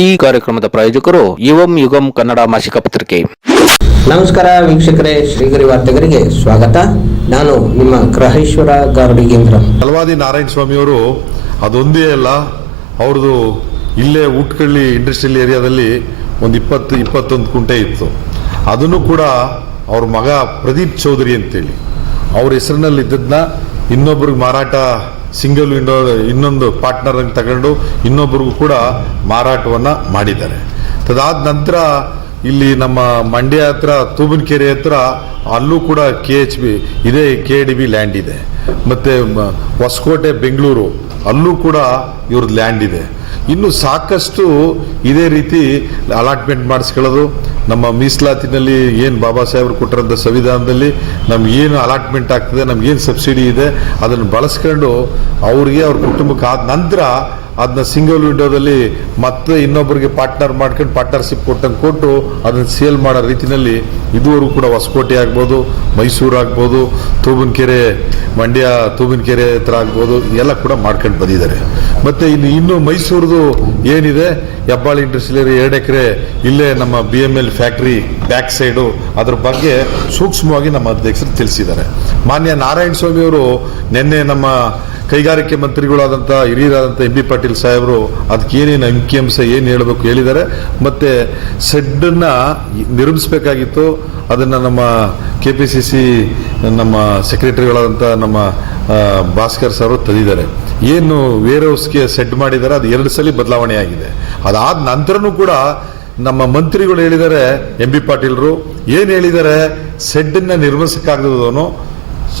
ಈ ಕಾರ್ಯಕ್ರಮದ ಪ್ರಾಯೋಜಕರು ಯುವಂ ಯುಗಂ ಕನ್ನಡ ಮಾಸಿಕ ಪತ್ರಿಕೆ. ನಮಸ್ಕಾರ ವೀಕ್ಷಕರೇ ಶ್ರೀಗರಿ ವಾರ್ತೆಗರಿಗೆ ಸ್ವಾಗತ. ನಾನು ನಿಮ್ಮ ಗ್ರಹೇಶ್ವರ ಗಾರ್ಡಿಗೇಂದ್ರ ಬಲವಾದಿ ನಾರಾಯಣ ಸ್ವಾಮಿಯವರು ಅದೊಂದೇ ಅಲ್ಲ ಅವ್ರದ್ದು ಇಲ್ಲೇ ಊಟ್ಕಳ್ಳಿ ಇಂಡಸ್ಟ್ರಿಯಲ್ ಏರಿಯಾದಲ್ಲಿ ಒಂದು ಇಪ್ಪತ್ತು ಇಪ್ಪತ್ತೊಂದು ಕುಂಟೆ ಇತ್ತು. ಅದನ್ನು ಕೂಡ ಅವ್ರ ಮಗ ಪ್ರದೀಪ್ ಚೌಧರಿ ಅಂತೇಳಿ. ಅವ್ರ ಹೆಸರಿನಲ್ಲಿ ಇದ್ದದನ್ನ ಇನ್ನೊಬ್ರಿಗೆ ಮಾರಾಟ ಸಿಂಗಲ್ ವಿಂಡೋ ಇನ್ನೊಂದು ಪಾರ್ಟ್ನರ್ ತಗೊಂಡು ಇನ್ನೊಬ್ಬರಿಗೂ ಕೂಡ ಮಾರಾಟವನ್ನ ಮಾಡಿದ್ದಾರೆ. ತದಾದ ನಂತರ ಇಲ್ಲಿ ನಮ್ಮ ಮಂಡ್ಯ ಹತ್ರ ತೂಬನಕೆರೆ ಹತ್ರ ಅಲ್ಲೂ ಕೂಡ ಕೆ ಎಚ್ ಬಿ ಇದೇ ಕೆ ಡಿ ಬಿ ಲ್ಯಾಂಡ್ ಇದೆ. ಮತ್ತೆ ಹೊಸಕೋಟೆ, ಬೆಂಗಳೂರು ಅಲ್ಲೂ ಕೂಡ ಇವ್ರದ್ದು ಲ್ಯಾಂಡ್ ಇದೆ. ಇನ್ನು ಸಾಕಷ್ಟು ಇದೇ ರೀತಿ ಅಲಾಟ್ಮೆಂಟ್ ಮಾಡಿಸ್ಕೊಳ್ಳೋದು. ನಮ್ಮ ಮೀಸಲಾತಿನಲ್ಲಿ ಏನು ಬಾಬಾ ಸಾಹೇಬರು ಕೊಟ್ಟಿರೋಂಥ ಸಂವಿಧಾನದಲ್ಲಿ ನಮಗೇನು ಅಲಾಟ್ಮೆಂಟ್ ಆಗ್ತದೆ ನಮಗೇನು ಸಬ್ಸಿಡಿ ಇದೆ, ಅದನ್ನು ಬಳಸ್ಕೊಂಡು ಅವ್ರಿಗೆ ಅವ್ರ ಕುಟುಂಬಕ್ಕೆ ಆದ ನಂತರ ಅದನ್ನ ಸಿಂಗಲ್ ವಿಂಡೋದಲ್ಲಿ ಮತ್ತೆ ಇನ್ನೊಬ್ಬರಿಗೆ ಪಾರ್ಟ್ನರ್ ಮಾಡ್ಕೊಂಡು ಪಾರ್ಟ್ನರ್ಶಿಪ್ ಕೊಟ್ಟಂಗೆ ಕೊಟ್ಟು ಅದನ್ನ ಸೇಲ್ ಮಾಡೋ ರೀತಿಯಲ್ಲಿ ಇದುವರೆಗೂ ಕೂಡ ಹೊಸಕೋಟೆ ಆಗ್ಬೋದು, ಮೈಸೂರು ಆಗ್ಬೋದು, ತೂಬಿನಕೆರೆ, ಮಂಡ್ಯ, ತೂಬಿನಕೆರೆ ಹತ್ರ ಆಗ್ಬೋದು, ಎಲ್ಲ ಕೂಡ ಮಾಡ್ಕೊಂಡು ಬಂದಿದ್ದಾರೆ. ಮತ್ತೆ ಇನ್ನು ಇನ್ನು ಮೈಸೂರದು ಏನಿದೆ, ಹೆಬ್ಬಾಳಿ ಇಂಡಸ್ಟ್ರಿಯಲ್ ಎರಡು ಎಕರೆ, ಇಲ್ಲೇ ನಮ್ಮ B M L factory back side ಅದ್ರ ಬಗ್ಗೆ ಸೂಕ್ಷ್ಮವಾಗಿ ನಮ್ಮ ಅಧ್ಯಕ್ಷರು ತಿಳಿಸಿದ್ದಾರೆ. ಮಾನ್ಯ ನಾರಾಯಣ ಸ್ವಾಮಿ ಅವರು ನಿನ್ನೆ ನಮ್ಮ ಕೈಗಾರಿಕೆ ಮಂತ್ರಿಗಳಾದಂಥ ಹಿರಿಯರಾದಂಥ ಎಂ ಬಿ ಪಾಟೀಲ್ ಸಾಹೇಬರು ಅದಕ್ಕೆ ಏನೇನು ಅಂಕಿಅಂಶ ಏನು ಹೇಳಬೇಕು ಹೇಳಿದ್ದಾರೆ. ಮತ್ತು ಸೆಡ್ಡನ್ನು ನಿರ್ಮಿಸಬೇಕಾಗಿತ್ತು. ಅದನ್ನು ನಮ್ಮ ಕೆ ಪಿ ಸಿ ಸಿ ನಮ್ಮ ಸೆಕ್ರೆಟರಿಗಳಾದಂಥ ನಮ್ಮ ಭಾಸ್ಕರ್ ಸರ್ ತಂದಿದ್ದಾರೆ. ಏನು ವೇರ್ ಹೌಸ್ಗೆ ಸೆಡ್ ಮಾಡಿದ್ದಾರೆ, ಅದು ಎರಡು ಸಲ ಬದಲಾವಣೆ ಆಗಿದೆ. ಅದಾದ ನಂತರನೂ ಕೂಡ ನಮ್ಮ ಮಂತ್ರಿಗಳು ಹೇಳಿದ್ದಾರೆ, ಎಂ ಬಿ ಪಾಟೀಲ್ರು, ಏನು ಹೇಳಿದ್ದಾರೆ ಸೆಡ್ಡನ್ನು ನಿರ್ಮಿಸಕ್ಕಾಗದವನು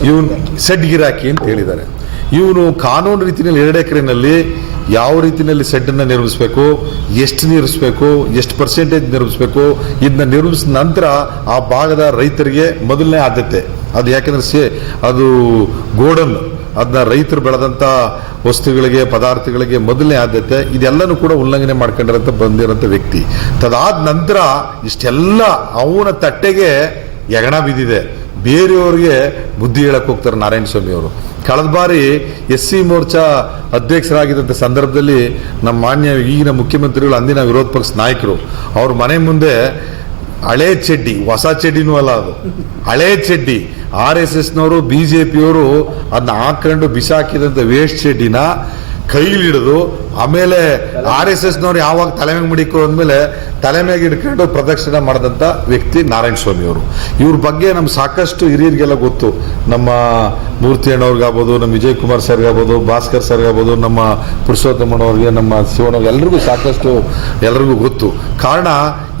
ಇವನ್ ಸೆಡ್ ಗಿರಾಕಿ ಅಂತ ಹೇಳಿದ್ದಾರೆ. ಇವನು ಕಾನೂನು ರೀತಿಯಲ್ಲಿ ಎರಡು ಎಕರೆನಲ್ಲಿ ಯಾವ ರೀತಿಯಲ್ಲಿ ಸೆಡ್ಡನ್ನು ನಿರ್ಮಿಸಬೇಕು, ಎಷ್ಟು ನಿರ್ಮಿಸಬೇಕು, ಎಷ್ಟು ಪರ್ಸೆಂಟೇಜ್ ನಿರ್ಮಿಸಬೇಕು, ಇದನ್ನ ನಿರ್ಮಿಸಿದ ನಂತರ ಆ ಭಾಗದ ರೈತರಿಗೆ ಮೊದಲನೇ ಆದ್ಯತೆ. ಅದು ಯಾಕೆಂದ್ರೆ ಸೇ, ಅದು ಗೋಡನ್, ಅದನ್ನ ರೈತರು ಬೆಳೆದಂತ ವಸ್ತುಗಳಿಗೆ, ಪದಾರ್ಥಗಳಿಗೆ ಮೊದಲನೇ ಆದ್ಯತೆ. ಇದೆಲ್ಲನೂ ಕೂಡ ಉಲ್ಲಂಘನೆ ಮಾಡ್ಕೊಂಡಿರಂತ ಬಂದಿರೋಂಥ ವ್ಯಕ್ತಿ. ತದಾದ ನಂತರ ಇಷ್ಟೆಲ್ಲ ಅವನ ತಟ್ಟೆಗೆ ಎಗಣ ಬಿದ್ದಿದೆ. ಬೇರೆಯವ್ರಿಗೆ ಬುದ್ಧಿ ಹೇಳಕ್ಕೆ ಹೋಗ್ತಾರೆ ನಾರಾಯಣ ಸ್ವಾಮಿ ಅವರು. ಕಳೆದ ಬಾರಿ ಎಸ್ ಸಿ ಮೋರ್ಚಾ ಅಧ್ಯಕ್ಷರಾಗಿದ್ದಂಥ ಸಂದರ್ಭದಲ್ಲಿ ನಮ್ಮ ಮಾನ್ಯ ಈಗಿನ ಮುಖ್ಯಮಂತ್ರಿಗಳು, ಅಂದಿನ ವಿರೋಧ ಪಕ್ಷ ನಾಯಕರು, ಅವ್ರ ಮನೆ ಮುಂದೆ ಹಳೆ ಚಡ್ಡಿ, ಹೊಸ ಚಡ್ಡಿನೂ ಅಲ್ಲ ಅದು. ಹಳೆ ಚಡ್ಡಿ. ಆರ್ ಎಸ್ ಎಸ್ನವರು, ಬಿ ಜೆ ಪಿಯವರು ಅದನ್ನ ಹಾಕೊಂಡು ಬಿಸಾಕಿದಂಥ ವೇಸ್ಟ್ ಚಡ್ಡಿನ ಕೈಲಿಡಿದು, ಆಮೇಲೆ ಆರ್ ಎಸ್ ಎಸ್ನವ್ರು ಯಾವಾಗ ತಲೆ ಮೇಲೆ ಮುಡಿಕೋ ಅಂದಮೇಲೆ ತಲೆ ಹಿಡ್ಕೊಂಡು ಪ್ರದಕ್ಷಿಣೆ ಮಾಡಿದಂಥ ವ್ಯಕ್ತಿ ನಾರಾಯಣ ಸ್ವಾಮಿ ಅವರು. ಇವ್ರ ಬಗ್ಗೆ ನಮ್ಗೆ ಸಾಕಷ್ಟು ಹಿರಿಯರಿಗೆಲ್ಲ ಗೊತ್ತು. ನಮ್ಮ ಮೂರ್ತಿ ಅಣ್ಣವ್ರಿಗಾಗ್ಬೋದು, ನಮ್ಮ ವಿಜಯ್ ಕುಮಾರ್ ಸರ್ಗಾಗ್ಬೋದು, ಭಾಸ್ಕರ್ ಸರ್ಗಾಗ್ಬೋದು, ನಮ್ಮ ಪುರುಷೋತ್ತಮಣ್ಣವ್ರಿಗೆ ನಮ್ಮ ಶಿವಣ್ಣ ಎಲ್ರಿಗೂ ಸಾಕಷ್ಟು ಎಲ್ರಿಗೂ ಗೊತ್ತು. ಕಾರಣ,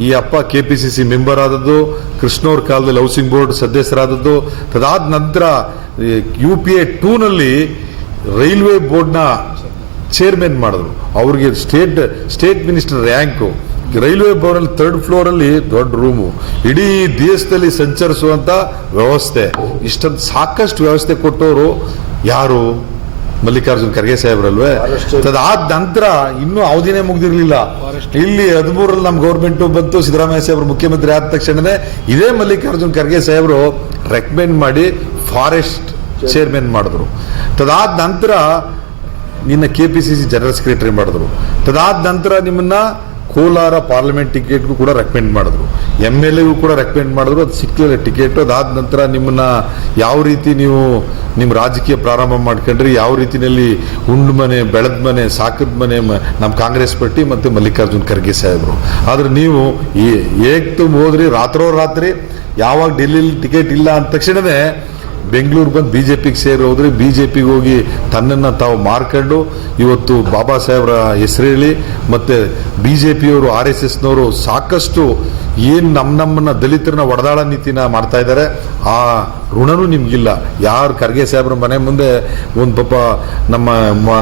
ಈ ಅಪ್ಪ K P C C member ಆದದ್ದು, ಕೃಷ್ಣವ್ರ ಕಾಲದಲ್ಲಿ ಹೌಸಿಂಗ್ ಬೋರ್ಡ್ ಸದಸ್ಯರಾದದ್ದು, ತದಾದ ನಂತರ ಯು ಪಿ ಎ ಟೂನಲ್ಲಿ ರೈಲ್ವೆ ಬೋರ್ಡ್ನ ಚೇರ್ಮನ್ ಮಾಡಿದ್ರು. ಅವ್ರಿಗೆ state state minister rank railway ಭವನಲ್ಲಿ third floor ಅಲ್ಲಿ ದೊಡ್ಡ ರೂಮು ಇಡೀ ದೇಶದಲ್ಲಿ ಸಂಚರಿಸುವಂತ ವ್ಯವಸ್ಥೆ. ಇಷ್ಟೊಂದು ಸಾಕಷ್ಟು ವ್ಯವಸ್ಥೆ ಕೊಟ್ಟವರು ಯಾರು? ಮಲ್ಲಿಕಾರ್ಜುನ್ ಖರ್ಗೆ ಸಾಹೇಬ್ರಲ್ವೇ? ಅದಾದ ನಂತರ ಇನ್ನೂ ಅವಧಿನೇ ಮುಗ್ದಿರ್ಲಿಲ್ಲ. ಇಲ್ಲಿ ಹದಿಮೂರಲ್ಲಿ ನಮ್ಮ ಗೌರ್ಮೆಂಟ್ ಬಂತು ಸಿದ್ದರಾಮಯ್ಯ ಸಾಹೇಬ್ರು ಮುಖ್ಯಮಂತ್ರಿ ಆದ ತಕ್ಷಣವೇ ಇದೇ ಮಲ್ಲಿಕಾರ್ಜುನ್ ಖರ್ಗೆ ಸಾಹೇಬ್ರು ರೆಕಮೆಂಡ್ ಮಾಡಿ ಫಾರೆಸ್ಟ್ ಚೇರ್ಮನ್ ಮಾಡಿದ್ರು. ತದಾದ ನಂತರ ನಿನ್ನ K P C C general secretary ಮಾಡಿದ್ರು. ತದಾದ ನಂತರ ನಿಮ್ಮನ್ನ ಕೋಲಾರ ಪಾರ್ಲಿಮೆಂಟ್ ಟಿಕೆಟ್ಗೂ ಕೂಡ ರೆಕಮೆಂಡ್ ಮಾಡಿದ್ರು. ಎಂ ಎಲ್ ಎಗೂ ಕೂಡ ರೆಕಮೆಂಡ್ ಮಾಡಿದ್ರು, ಅದು ಸಿಕ್ಕಿಲ್ಲ ಟಿಕೆಟ್ ಅದಾದ ನಂತರ ನಿಮ್ಮನ್ನ ಯಾವ ರೀತಿ ನೀವು ನಿಮ್ಮ ರಾಜಕೀಯ ಪ್ರಾರಂಭ ಮಾಡ್ಕೊಂಡ್ರಿ, ಯಾವ ರೀತಿಯಲ್ಲಿ ಉಂಡು ಮನೆ, ಬೆಳೆದ ಮನೆ, ಸಾಕದ ಮನೆ ನಮ್ಮ ಕಾಂಗ್ರೆಸ್ ಪಟ್ಟಿ ಮತ್ತು ಮಲ್ಲಿಕಾರ್ಜುನ್ ಖರ್ಗೆ ಸಾಹೇಬರು. ಆದ್ರೆ ನೀವು ಏಕ್ತು ಹೋದ್ರಿ ರಾತ್ರೋ ರಾತ್ರಿ ಯಾವಾಗ ಡೆಲ್ಲಿಲಿ ಟಿಕೆಟ್ ಇಲ್ಲ ಅಂದ ತಕ್ಷಣವೇ ಬೆಂಗಳೂರು ಬಂದು ಬಿ ಜೆ ಪಿಗೆ ಸೇರಿ ಹೋದರೆ ಬಿ ಜೆ ಪಿಗೆ ಹೋಗಿ ತನ್ನನ್ನು ತಾವು ಮಾರ್ಕೊಂಡು ಇವತ್ತು ಬಾಬಾ ಸಾಹೇಬ್ರ ಹೆಸರು ಹೇಳಿ ಮತ್ತು ಬಿ ಜೆ ಪಿಯವರು ಆರ್ ಎಸ್ ಎಸ್ನವರು ಸಾಕಷ್ಟು ಏನು ನಮ್ಮ ನಮ್ಮನ್ನ ದಲಿತರನ್ನ ಒಡೆದಾಳ ನೀತಿನ ಮಾಡ್ತಾ ಇದ್ದಾರೆ ಆ ಋಣನೂ ನಿಮಗಿಲ್ಲ. ಯಾರು ಖರ್ಗೆ ಸಾಹೇಬ್ರ ಮನೆ ಮುಂದೆ ಒಂದು ಪಾಪ ನಮ್ಮ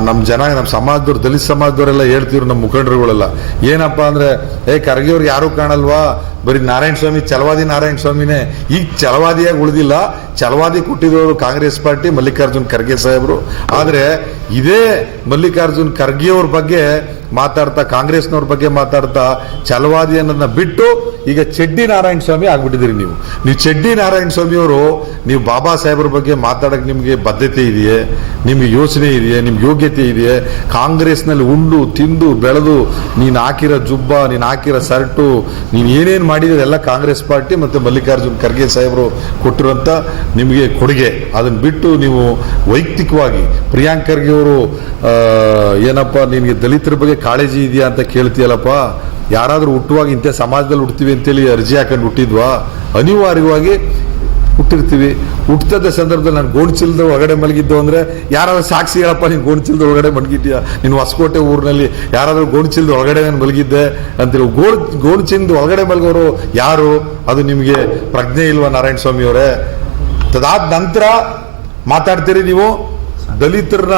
ನಮ್ಮ ಜನ ನಮ್ಮ ಸಮಾಜದವ್ರು, ದಲಿತ ಸಮಾಜದವರೆಲ್ಲ ಹೇಳ್ತಿದ್ರು ನಮ್ಮ ಮುಖಂಡರುಗಳೆಲ್ಲ. ಏನಪ್ಪ ಅಂದ್ರೆ, ಏ ಖರ್ಗೆಯವ್ರು ಯಾರು ಕಾಣಲ್ವಾ? ಬರೀ ನಾರಾಯಣ ಸ್ವಾಮಿ ಚಲವಾದಿ ನಾರಾಯಣ ಸ್ವಾಮಿನೇ. ಈಗ ಛಲವಾದಿಯಾಗಿ ಉಳಿದಿಲ್ಲ. ಛಲವಾದಿ ಕೊಟ್ಟಿರೋರು ಕಾಂಗ್ರೆಸ್ ಪಾರ್ಟಿ, ಮಲ್ಲಿಕಾರ್ಜುನ್ ಖರ್ಗೆ ಸಾಹೇಬರು. ಆದ್ರೆ ಇದೇ ಮಲ್ಲಿಕಾರ್ಜುನ್ ಖರ್ಗೆಯವ್ರ ಬಗ್ಗೆ ಮಾತಾಡ್ತಾ, ಕಾಂಗ್ರೆಸ್ನವ್ರ ಬಗ್ಗೆ ಮಾತಾಡ್ತಾ, ಛಲವಾದಿ ಅನ್ನೋದನ್ನ ಬಿಟ್ಟು ಈಗ ಚಡ್ಡಿ ನಾರಾಯಣ ಸ್ವಾಮಿ ಆಗ್ಬಿಟ್ಟಿದ್ದೀರಿ ನೀವು. ನೀವು ಚಡ್ಡಿ ನಾರಾಯಣ ಸ್ವಾಮಿ ಅವರು ನೀವು ಬಾಬಾ ಸಾಹೇಬ್ರ ಬಗ್ಗೆ ಮಾತಾಡಕ್ಕೆ ನಿಮಗೆ ಬದ್ಧತೆ ಇದೆಯೇ? ನಿಮ್ಗೆ ಯೋಚನೆ ಇದೆಯೇ? ನಿಮ್ಗೆ ಯೋಗ್ಯತೆ ಇದೆಯೇ? ಕಾಂಗ್ರೆಸ್ನಲ್ಲಿ ಉಂಡು, ತಿಂದು, ಬೆಳೆದು, ನೀನು ಹಾಕಿರೋ ಜುಬ್ಬ, ನೀನು ಹಾಕಿರೋ ಸರ್ಟು, ನೀನು ಏನೇನು ಮಾಡಿದ್ರೆ ಎಲ್ಲ ಕಾಂಗ್ರೆಸ್ ಪಾರ್ಟಿ ಮತ್ತು ಮಲ್ಲಿಕಾರ್ಜುನ್ ಖರ್ಗೆ ಸಾಹೇಬರು ಕೊಟ್ಟಿರುವಂಥ ನಿಮಗೆ ಕೊಡುಗೆ. ಅದನ್ನು ಬಿಟ್ಟು ನೀವು ವೈಯಕ್ತಿಕವಾಗಿ ಪ್ರಿಯಾಂಕ್ ಖರ್ಗೆ ಅವರು ಏನಪ್ಪ, ನಿನಗೆ ದಲಿತರ ಬಗ್ಗೆ ಕಾಳಜಿ ಇದೆಯಾ ಅಂತ ಕೇಳ್ತೀಯಲ್ಲಪ್ಪ? ಯಾರಾದರೂ ಹುಟ್ಟುವಾಗ ಇಂಥ ಸಮಾಜದಲ್ಲಿ ಹುಡ್ತೀವಿ ಅಂತೇಳಿ ಅರ್ಜಿ ಹಾಕೊಂಡು ಹುಟ್ಟಿದ್ವಾ? ಅನಿವಾರ್ಯವಾಗಿ ಹುಟ್ಟಿರ್ತೀವಿ. ಹುಟ್ಟದ ಸಂದರ್ಭದಲ್ಲಿ ನಾನು ಗೋಣಿಚಿಲ್ದ ಒಳಗಡೆ ಮಲಗಿದ್ದು ಅಂದ್ರೆ, ಯಾರಾದರೂ ಸಾಕ್ಷಿ ಹೇಳಪ್ಪ, ನೀನು ಗೋಣಿಚಿಲ್ದ ಒಳಗಡೆ ಮಲಗಿದ್ಯಾ ನೀನು ಹೊಸಕೋಟೆ ಊರಿನಲ್ಲಿ ಯಾರಾದರೂ ಗೋಣಿಚಿಲ್ದ ಒಳಗಡೆ ನಾನು ಮಲಗಿದ್ದೆ ಅಂತೇಳಿ ಗೋಣ್, ಗೋಣಿಚೀಲದ ಒಳಗಡೆ ಮಲಗೋರು ಯಾರು? ಅದು ನಿಮಗೆ ಪ್ರಜ್ಞೆ ಇಲ್ವಾ ನಾರಾಯಣ ಸ್ವಾಮಿ ಅವರೇ ತದಾದ ನಂತರ ಮಾತಾಡ್ತೀರಿ ನೀವು? ದಲಿತರನ್ನ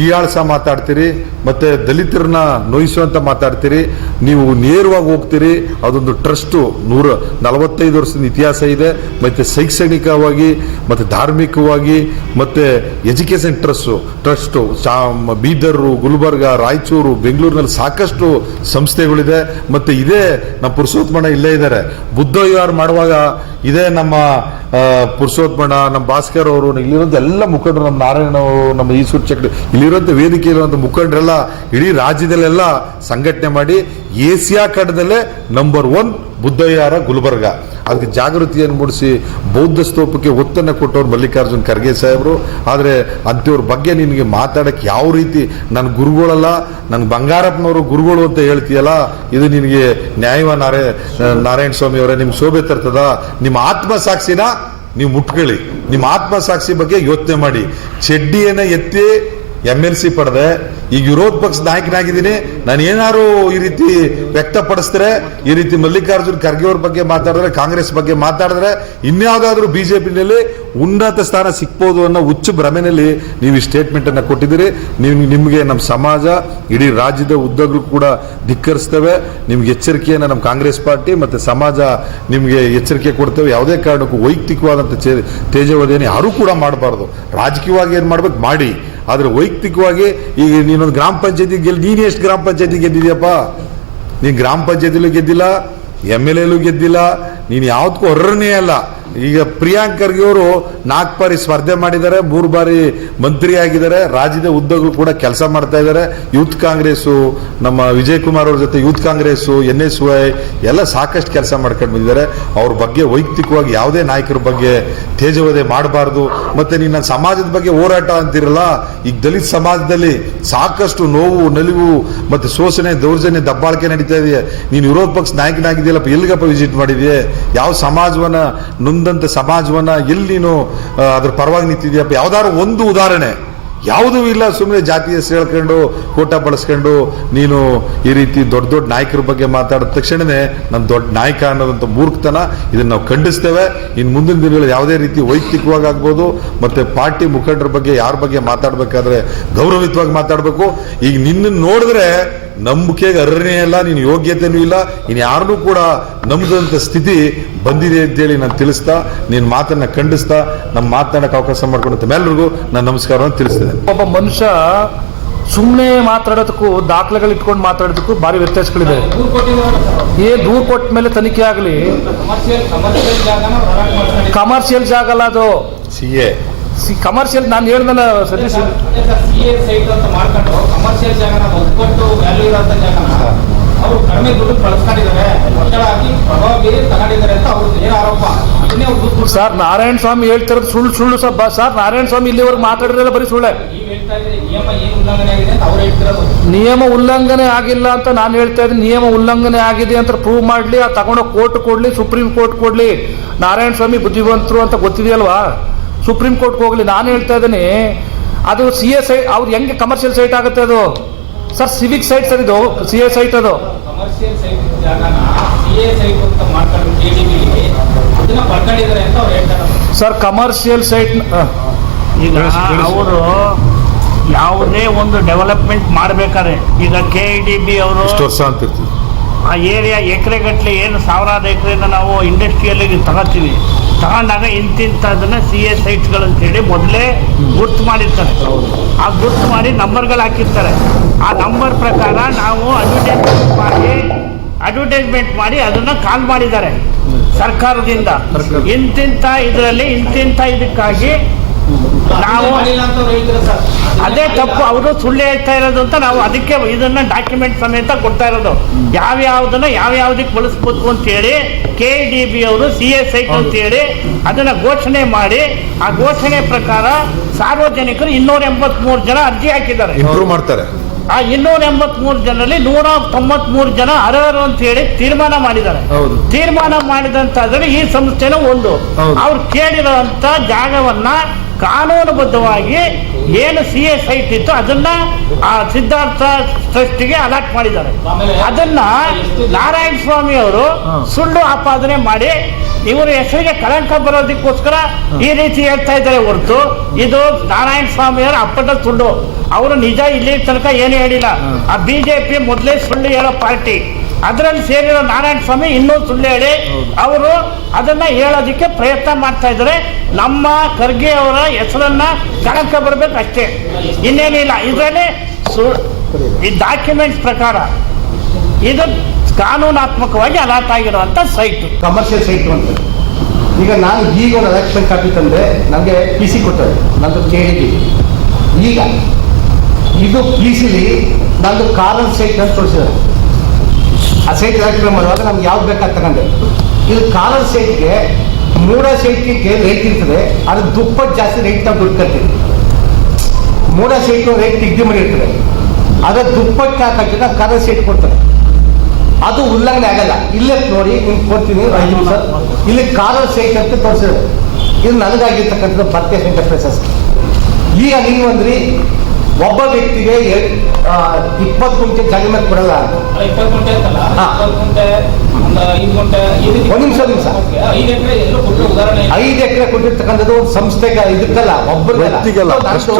ಈಯಾಳ್ಸ ಮಾತಾಡ್ತೀರಿ, ಮತ್ತೆ ದಲಿತರನ್ನ ನೋಯಿಸುವಂತ ಮಾತಾಡ್ತೀರಿ, ನೀವು ನೇರವಾಗಿ ಹೋಗ್ತೀರಿ, ಅದೊಂದು ಟ್ರಸ್ಟು. ನೂರ ನಲವತ್ತೈದು ವರ್ಷದ ಇತಿಹಾಸ ಇದೆ, ಮತ್ತೆ ಶೈಕ್ಷಣಿಕವಾಗಿ, ಮತ್ತೆ ಧಾರ್ಮಿಕವಾಗಿ, ಮತ್ತೆ education trust trust. Bidar, Gulbarga, Raichur, ಬೆಂಗಳೂರಿನಲ್ಲಿ ಸಾಕಷ್ಟು ಸಂಸ್ಥೆಗಳಿದೆ. ಮತ್ತೆ ಇದೇ ನಮ್ಮ ಪುರುಷೋತ್ಮಣ ಇಲ್ಲೇ ಇದ್ದಾರೆ. ಬುದ್ಧ ವಿವಾರ ಮಾಡುವಾಗ ಇದೇ ನಮ್ಮ ಪುರುಷೋತ್ಮಣ ನಮ್ಮ ಭಾಸ್ಕರ್ ಅವರು ಇಲ್ಲಿರೋದು ಎಲ್ಲ ಮುಖಂಡರು, ನಮ್ಮ ನಾರಾಯಣ ಅವರು, ನಮ್ಮ ಈಶ್ವರ್ ಚಕ್ರ ಇಲ್ಲಿರುವಂತ ವೇದಿಕೆ ಇರುವಂತ ಮುಖಂಡರೆಲ್ಲ ಇಡೀ ರಾಜ್ಯದಲ್ಲೆಲ್ಲ ಸಂಘಟನೆ ಮಾಡಿ ಏಷ್ಯಾ ಖಂಡದಲ್ಲೇ ನಂಬರ್ ಒನ್ ಬುದ್ಧಯ್ಯಾರ ಗುಲ್ಬರ್ಗ. ಅದಕ್ಕೆ ಜಾಗೃತಿಯನ್ನು ಮೂಡಿಸಿ ಬೌದ್ಧ ಸ್ತೂಪಕ್ಕೆ ಒತ್ತನ್ನು ಕೊಟ್ಟವ್ರು ಮಲ್ಲಿಕಾರ್ಜುನ್ ಖರ್ಗೆ ಸಾಹೇಬರು. ಆದರೆ ಅಂಥವ್ರ ಬಗ್ಗೆ ನಿನಗೆ ಮಾತಾಡಕ್ಕೆ ಯಾವ ರೀತಿ ನನ್ನ ಗುರುಗಳಲ್ಲ ನನ್ನ ಬಂಗಾರಪ್ಪನವರು ಗುರುಗಳು ಅಂತ ಹೇಳ್ತೀಯಲ್ಲ, ಇದು ನಿನಗೆ ನ್ಯಾಯವ ನಾರಾಯ ನಾರಾಯಣ ಸ್ವಾಮಿ ಅವರೇ, ನಿಮ್ಗೆ ಶೋಭೆ ತರ್ತದ? ನಿಮ್ಮ ಆತ್ಮಸಾಕ್ಷಿನ ನೀವು ಮುಟ್ಕೊಳ್ಳಿ. ನಿಮ್ಮ ಆತ್ಮಸಾಕ್ಷಿ ಬಗ್ಗೆ ಯೋಚನೆ ಮಾಡಿ. ಚಡ್ಡಿಯನ್ನ ಎತ್ತಿ ಎಂ ಎಲ್ ಸಿ ಪಡೆದೆ. ಈಗ ವಿರೋಧ ಪಕ್ಷ ನಾಯಕನಾಗಿದ್ದೀನಿ. ನಾನು ಏನಾರು ಈ ರೀತಿ ವ್ಯಕ್ತಪಡಿಸಿದ್ರೆ, ಈ ರೀತಿ ಮಲ್ಲಿಕಾರ್ಜುನ್ ಖರ್ಗೆ ಅವ್ರ ಬಗ್ಗೆ ಮಾತಾಡಿದ್ರೆ, ಕಾಂಗ್ರೆಸ್ ಬಗ್ಗೆ ಮಾತಾಡಿದ್ರೆ, ಇನ್ಯಾವುದಾದ್ರೂ ಬಿಜೆಪಿನಲ್ಲಿ ಉನ್ನತ ಸ್ಥಾನ ಸಿಕ್ಬೋದು ಅನ್ನೋ ಉಚ್ಚ ಭ್ರಮೆಯಲ್ಲಿ ನೀವು ಈ ಸ್ಟೇಟ್ಮೆಂಟ್ ಅನ್ನ ಕೊಟ್ಟಿದ್ದೀರಿ. ನೀವು, ನಿಮಗೆ ನಮ್ಮ ಸಮಾಜ, ಇಡೀ ರಾಜ್ಯದ ಉದ್ದಗಳು ಕೂಡ ಧಿಕ್ಕರಿಸ್ತವೆ. ನಿಮ್ಗೆ ಎಚ್ಚರಿಕೆಯನ್ನು ನಮ್ಮ ಕಾಂಗ್ರೆಸ್ ಪಾರ್ಟಿ ಮತ್ತೆ ಸಮಾಜ ನಿಮಗೆ ಎಚ್ಚರಿಕೆ ಕೊಡ್ತೇವೆ. ಯಾವುದೇ ಕಾರಣಕ್ಕೂ ವೈಯಕ್ತಿಕವಾದಂಥ ಚೇ- ಯಾರು ಯಾರೂ ಕೂಡ ಮಾಡಬಾರ್ದು. ರಾಜಕೀಯವಾಗಿ ಏನು ಮಾಡ್ಬೇಕು? ಮಾಡಿ. ಆದ್ರೆ ವೈಯಕ್ತಿಕವಾಗಿ ಈಗ ನೀನೊಂದು ಗ್ರಾಮ ಪಂಚಾಯತಿ ಗೆಲ್, ನೀನು ಎಷ್ಟು ಗ್ರಾಮ ಪಂಚಾಯತಿ ಗೆದ್ದಿದ್ಯಪ್ಪ? ನೀನು ಗ್ರಾಮ ಪಂಚಾಯತಿಲೂ ಗೆದ್ದಿಲ್ಲ ಎಂ ಎಲ್ ಎಲ್ಲೂ ಗೆದ್ದಿಲ್ಲ, ನೀನು ಯಾವುದಕ್ಕೂ ಹೊರ್ರನೇ ಅಲ್ಲ. ಈಗ ಪ್ರಿಯಾಂಕ್ ಖರ್ಗೆ ಅವರು ನಾಲ್ಕು ಬಾರಿ ಸ್ಪರ್ಧೆ ಮಾಡಿದ್ದಾರೆ, ಮೂರು ಬಾರಿ ಮಂತ್ರಿ ಆಗಿದ್ದಾರೆ, ರಾಜ್ಯದ ಉದ್ದಗಳು ಕೂಡ ಕೆಲಸ ಮಾಡ್ತಾ ಇದ್ದಾರೆ. ಯೂತ್ ಕಾಂಗ್ರೆಸ್ಸು, ನಮ್ಮ ವಿಜಯ್ ಕುಮಾರ್ ಅವ್ರ ಜೊತೆ youth Congress, N S Y ಎಲ್ಲ ಸಾಕಷ್ಟು ಕೆಲಸ ಮಾಡ್ಕೊಂಡು ಬಂದಿದ್ದಾರೆ. ಅವ್ರ ಬಗ್ಗೆ ವೈಯಕ್ತಿಕವಾಗಿ ಯಾವುದೇ ನಾಯಕರ ಬಗ್ಗೆ ತೇಜವದೆ ಮಾಡಬಾರ್ದು. ಮತ್ತೆ ನೀನು ಸಮಾಜದ ಬಗ್ಗೆ ಹೋರಾಟ ಅಂತಿರಲ್ಲ, ಈಗ ದಲಿತ ಸಮಾಜದಲ್ಲಿ ಸಾಕಷ್ಟು ನೋವು, ನಲಿವು ಮತ್ತೆ ಶೋಷಣೆ, ದೌರ್ಜನ್ಯ, ದಬ್ಬಾಳಿಕೆ ನಡೀತಾ ಇದೆಯಾ? ನೀನು ವಿರೋಧ ಪಕ್ಷ ನಾಯಕನಾಗಿದೆಯಲ್ಲಪ್ಪ ಎಲ್ಲಿಗಪ್ಪ ವಿಸಿಟ್ ಮಾಡಿದೆಯೇ? ಯಾವ ಸಮಾಜವನ್ನ ನೊಂದಂತ ಸಮಾಜವನ್ನ ಎಲ್ಲಿ ನೀನು ಅದ್ರ ಪರವಾಗಿ ನಿಂತಿದ್ಯಪ್ಪ ಯಾವ್ದಾದ್ರು ಒಂದು ಉದಾಹರಣೆ. ಯಾವುದೂ ಇಲ್ಲ ಸುಮ್ಮನೆ ಜಾತಿ ಹೆಸರು ಹೇಳ್ಕೊಂಡು ಕೋಟ ಬಳಸ್ಕೊಂಡು ನೀನು ಈ ರೀತಿ ದೊಡ್ಡ ದೊಡ್ಡ ನಾಯಕರ ಬಗ್ಗೆ ಮಾತಾಡಿದ ತಕ್ಷಣವೇ ನಮ್ಮ ದೊಡ್ಡ ನಾಯಕ ಅನ್ನೋದಂಥ ಮೂರ್ಖತನ ಇದನ್ನು ನಾವು ಖಂಡಿಸ್ತೇವೆ. ಇನ್ನು ಮುಂದಿನ ದಿನಗಳು ಯಾವುದೇ ರೀತಿ ವೈಯಕ್ತಿಕವಾಗಿ ಆಗ್ಬೋದು, ಮತ್ತು ಪಾರ್ಟಿ ಮುಖಂಡರ ಬಗ್ಗೆ, ಯಾರ ಬಗ್ಗೆ ಮಾತಾಡಬೇಕಾದ್ರೆ ಗೌರವಯುತವಾಗಿ ಮಾತಾಡಬೇಕು. ಈಗ ನಿನ್ನನ್ನು ನೋಡಿದ್ರೆ ನಂಬಿಕೆಗೆ ಅರ್ಹನೇ ಇಲ್ಲ ನೀನು ಯೋಗ್ಯತೆನೂ ಇಲ್ಲ ಇನ್ನು ಯಾರನ್ನೂ ಕೂಡ ನಂಬದಂಥ ಸ್ಥಿತಿ ಬಂದಿದೆ ಅಂತೇಳಿ ನಾನು ತಿಳಿಸ್ತಾ ನಿನ್ನ ಮಾತನ್ನು ಖಂಡಿಸ್ತಾ ನಮ್ಮ ಮಾತನಾಡಕ್ಕೆ ಅವಕಾಶ ಮಾಡ್ಕೊಂಡು ತಮ್ಮೆಲ್ಲರಿಗೂ ನಾನು ನಮಸ್ಕಾರವನ್ನು ತಿಳಿಸ್ತೇನೆ. ಒಬ್ಬ ಮನುಷ್ಯ ಸುಮ್ಮನೆ ಮಾತಾಡೋದಕ್ಕೂ ದಾಖಲೆಗಳು ಇಟ್ಕೊಂಡು ಮಾತಾಡೋದಕ್ಕೂ ಭಾರಿ ವ್ಯತ್ಯಾಸಗಳಿದೆ. ಏ ದೂರು ಕೊಟ್ಟ ಮೇಲೆ ತನಿಖೆ ಆಗಲಿ. ಕಮರ್ಷಿಯಲ್ ಜಾಗ ಅಲ್ಲ ಅದು ಸಿ ಎ. ಕಮರ್ಷಿಯಲ್ ನಾನು ಹೇಳ್ದಲ್ಲ ಸತೀಶ್ ಸಿ ಸೈಟ್ ಅಂತ ಮಾಡ್ಕೊಂಡು ಕಮರ್ಷಿಯಲ್ ಜಾಗನ ಒಪ್ಪಿಟ್ಟು ವ್ಯಾಲ್ಯೂ ಇರೋಂಥ ಜಾಗನ ಅವರು ಕಡಿಮೆ ದುಡ್ಡು ಬಳಸ್ಕೊಂಡಿದ್ದಾರೆ ಒತ್ತಡಾಗಿ ಪ್ರಭಾವ ಬೀರಿ ತಗೊಂಡಿದ್ದಾರೆ ಅಂತ ಅವ್ರದ್ದು ಏನು ಆರೋಪ. ಅದನ್ನೇ ಅವ್ರು ಸರ್ ನಾರಾಯಣ ಸ್ವಾಮಿ ಹೇಳ್ತಿರೋದು ಸುಳ್ಳು ಸುಳ್ಳು ಸರ್. ಸರ್ ನಾರಾಯಣ ಸ್ವಾಮಿ ಇಲ್ಲಿವರೆಗೆ ಮಾತಾಡಿರಲ್ಲ ಬರೀ ಸುಳ್ಳೆ. ನಿಯಮ ಉಲ್ಲಂಘನೆ ಆಗಿಲ್ಲ ಅಂತ ನಾನು ಹೇಳ್ತಾ ಇದ್ದೀನಿ. ನಿಯಮ ಉಲ್ಲಂಘನೆ ಆಗಿದೆ ಅಂತ ಪ್ರೂವ್ ಮಾಡಲಿ ಆ ತಗೊಂಡೋಗಿ ಕೋರ್ಟ್ ಕೊಡಲಿ ಸುಪ್ರೀಂ ಕೋರ್ಟ್ ಕೊಡಲಿ. ನಾರಾಯಣ ಸ್ವಾಮಿ ಬುದ್ಧಿವಂತರು ಅಂತ ಗೊತ್ತಿದೆಯಲ್ವಾ? ಸುಪ್ರೀಂ ಕೋರ್ಟ್ಗೆ ಹೋಗಲಿ ನಾನು ಹೇಳ್ತಾ ಇದ್ದೀನಿ ಅದು ಸಿ ಎ ಸೈಟ್ ಅವ್ರು ಹೆಂಗೆ ಕಮರ್ಷಿಯಲ್ ಸೈಟ್ ಆಗುತ್ತೆ ಅದು? ಸರ್ ಸಿವಿಕ್ ಸೈಟ್ ಸರ್ ಇದು ಸಿ ಎ ಸೈಟ್ ಅದು. ಕಮರ್ಷಿಯಲ್ ಸೈಟ್ ಜಾಗನ ಸಿ ಅಂತ ಮಾಡ್ಕೊಂಡು ಕೆ ಅದನ್ನ ಪಡ್ಕೊಂಡಿದ್ದಾರೆ ಅಂತ ಅವ್ರು ಹೇಳ್ತಾರೆ. ಸರ್ ಕಮರ್ಷಿಯಲ್ ಸೈಟ್ ಈಗ ಅವರು ಯಾವುದೇ ಒಂದು ಡೆವಲಪ್ಮೆಂಟ್ ಮಾಡಬೇಕಾದ್ರೆ ಈಗ ಕೆ ಇ ಡಿ ಬಿ ಅವರು ಇಷ್ಟು ವರ್ಷ ಅಂತ ಇರ್ತೀವಿ. ಆ ಏರಿಯಾ ಎಕರೆಗಟ್ಟಲೆ ಏನು ಸಾವಿರಾರು ಎಕರೆನ ನಾವು ಇಂಡಸ್ಟ್ರಿಯಲ್ಲಿ ತಗೋತೀವಿ. ತಗೊಂಡಾಗ ಇಂತಿಂಥದನ್ನ ಸಿ ಎ ಸೈಟ್ಸ್ಗಳಂತೇಳಿ ಮೊದಲೇ ಗುರ್ತು ಮಾಡಿರ್ತಾರೆ. ಆ ಗುರ್ತು ಮಾಡಿ ನಂಬರ್ಗಳು ಹಾಕಿರ್ತಾರೆ. ಆ ನಂಬರ್ ಪ್ರಕಾರ ನಾವು ಅಡ್ವರ್ಟೈಸ್ಮೆಂಟ್ ಮಾಡಿ ಅಡ್ವರ್ಟೈಸ್ಮೆಂಟ್ ಮಾಡಿ ಅದನ್ನ ಕಾಲ್ ಮಾಡಿದ್ದಾರೆ. ಸರ್ಕಾರದಿಂದ. ಇಂತಿಂತ ಇದರಲ್ಲಿ ಇಂತಿಂತ ಇದಕ್ಕಾಗಿ ನಾವು ಅದೇ ತಪ್ಪು. ಅವರು ಸುಳ್ಳು ಹೇಳ್ತಾ ಇರೋದು ಅಂತ ನಾವು ಅದಕ್ಕೆ ಇದನ್ನ ಡಾಕ್ಯುಮೆಂಟ್ ಸಮೇತ ಕೊಡ್ತಾ ಇರೋದು. ಯಾವ ಯಾವ್ದನ್ನ ಯಾವ ಯಾವ್ದಕ್ಕೆ ಬಳಸ್ಬೇಕು ಅಂತ ಹೇಳಿ ಕೆ ಡಿ ಬಿ ಅವರು ಸಿ ಎಸ್ ಐ ಅಂತ ಹೇಳಿ ಅದನ್ನ ಘೋಷಣೆ ಮಾಡಿ ಆ ಘೋಷಣೆ ಪ್ರಕಾರ ಸಾರ್ವಜನಿಕರು ಇನ್ನೂರ ಎಂಬತ್ಮೂರು ಜನ ಅರ್ಜಿ ಹಾಕಿದ್ದಾರೆ. ಮಾಡ್ತಾರೆ. ಆ ಇನ್ನೂರ ಎಂಬತ್ಮೂರು ಜನರಲ್ಲಿ ನೂರ ತೊಂಬತ್ಮೂರು ಜನ ಅರ್ಹರು ಅಂತ ಹೇಳಿ ತೀರ್ಮಾನ ಮಾಡಿದ್ದಾರೆ. ತೀರ್ಮಾನ ಮಾಡಿದಂತಾದ್ರೆ ಈ ಸಂಸ್ಥೆನ ಒಂದು. ಅವ್ರು ಅವ್ರು ಕೇಳಿರೋ ಜಾಗವನ್ನ ಕಾನೂನುಬದ್ಧವಾಗಿ ಏನು ಸಿ ಎಸ್ ಐಟ್ ಇತ್ತು ಅದನ್ನ ಆ ಸಿದ್ಧಾರ್ಥ ಟ್ರಸ್ಟ್ಗೆ ಅಲಾಟ್ ಮಾಡಿದ್ದಾರೆ. ಅದನ್ನ ನಾರಾಯಣ ಸ್ವಾಮಿ ಅವರು ಸುಳ್ಳು ಆಪಾದನೆ ಮಾಡಿ ಇವರ ಹೆಸರಿಗೆ ಕಳಂಕ ಬರೋದಕ್ಕೋಸ್ಕರ ಈ ರೀತಿ ಹೇಳ್ತಾ ಇದ್ದಾರೆ ಹೊರತು ಇದು ನಾರಾಯಣ ಸ್ವಾಮಿಯವರ ಅಪ್ಪಟ ಸುಳ್ಳು. ಅವರು ನಿಜ ಇಲ್ಲಿ ತನಕ ಏನು ಹೇಳಿಲ್ಲ. ಆ ಬಿಜೆಪಿ ಮೊದಲೇ ಸುಳ್ಳು ಹೇಳೋ ಪಾರ್ಟಿ. ಅದರಲ್ಲಿ ಸೇರಿರೋ ನಾರಾಯಣ ಸ್ವಾಮಿ ಇನ್ನೂ ಸುಳ್ಳು ಹೇಳಿ ಅವರು ಅದನ್ನ ಹೇಳೋದಕ್ಕೆ ಪ್ರಯತ್ನ ಮಾಡ್ತಾ ಇದ್ದಾರೆ. ನಮ್ಮ ಖರ್ಗೆ ಅವರ ಹೆಸರನ್ನ ಕಳಂಕ ಬರಬೇಕು ಅಷ್ಟೇ. ಇನ್ನೇನಿಲ್ಲ. ಇದರಲ್ಲಿ ಈ ಡಾಕ್ಯುಮೆಂಟ್ಸ್ ಪ್ರಕಾರ ಇದು ಕಾನೂನಾತ್ಮಕವಾಗಿ ಅಲಾಟ್ ಆಗಿರುವಂತ ಸೈಟ್ ಕಮರ್ಷಿಯಲ್ ಸೈಟ್ ಅಂತ. ಈಗ ನಾನು ಈಗ ಒಂದು ಎಲೆಕ್ಷನ್ ಕಾಪಿ ತಂದ್ರೆ ನನಗೆ ಪಿ ಸಿ ಕೊಟ್ಟರು ನಂದು ಕೇಳಿದ್ದೀವಿ ಈಗ ಇದು ಪಿ ಸಿಲಿ ನಂದು ಕಾರನ್ ಸೈಟ್ ಅಂತ ತೋರಿಸಿದ್ದಾರೆ. ಆ ಸೈಟ್ ಎಲೆಕ್ಷನ್ ಮಾಡುವಾಗ ನಮ್ಗೆ ಯಾವ್ದು ಬೇಕಾದ ತಗೊಂಡೆ. ಇದು ಕಾಲರ್ ಸೈಟ್ಗೆ ಮೂಡ ಸೈಟ್ಗೆ ರೇಟ್ ಇರ್ತದೆ ಅದು ದುಪ್ಪಟ್ಟು ಜಾಸ್ತಿ ರೇಟ್ ನಾವು ದುಡ್ಡು ಕಟ್ತೀವಿ ಮೂಡ ಸೈಟ್ ರೇಟ್ ನಿಗದಿ ಮಾಡಿರ್ತದೆ ಅದರ ದುಪ್ಪಟ್ಟು ಹಾಕಕ್ಕೆ ನಾವು ಕಾಲರ್ ಸೈಟ್ ಕೊಡ್ತಾರೆ. ಅದು ಉಲ್ಲಂಘನೆ ಆಗಲ್ಲ. ಇಲ್ಲೇ ನೋಡಿ, ನಿಮ್ಗೆ ಕೊಡ್ತೀನಿ ಇಲ್ಲಿ ಕಾಲರ್ ಸೈಟ್ ಅಂತ ತೋರಿಸಿದ್ರು ಇದು ನನಗಾಗಿರ್ತಕ್ಕಂಥದ್ದು ಪರ್ಚೇಸ್ ಎಂಟರ್ಪ್ರೈಸಸ್ ಈಗ ನೀವು ಅಂದ್ರಿ ಒಬ್ಬ ವ್ಯಕ್ತಿಗೆ ಇಪ್ಪತ್ತು ಗುಂಟೆ ಜಾಗ ಮೇಲೆ ಕೊಡಲ್ಲ. ಅಂತ ಇಪ್ಪತ್ತು ಗುಂಟೆ ಅಂತಲ್ಲ. ಇಪ್ಪತ್ತು ಗುಂಟೆ ಒಂದು ಐದು ಗುಂಟೆ ಒಂದ್ ನಿಮಿಷ, ನಿಮಿಷ. ಐದು ಎಕರೆ ಎಲ್ಲರೂ ಕೊಟ್ಟರು ಉದಾಹರಣೆ ಇದೆ. ಐದು ಎಕರೆ ಕೊಟ್ಟಿರ್ತಕ್ಕಂಥದ್ದು ಒಂದು ಸಂಸ್ಥೆಗೆ ಇದಕ್ಕಲ್ಲ ಒಬ್ಬರಿಗಲ್ಲ. trust.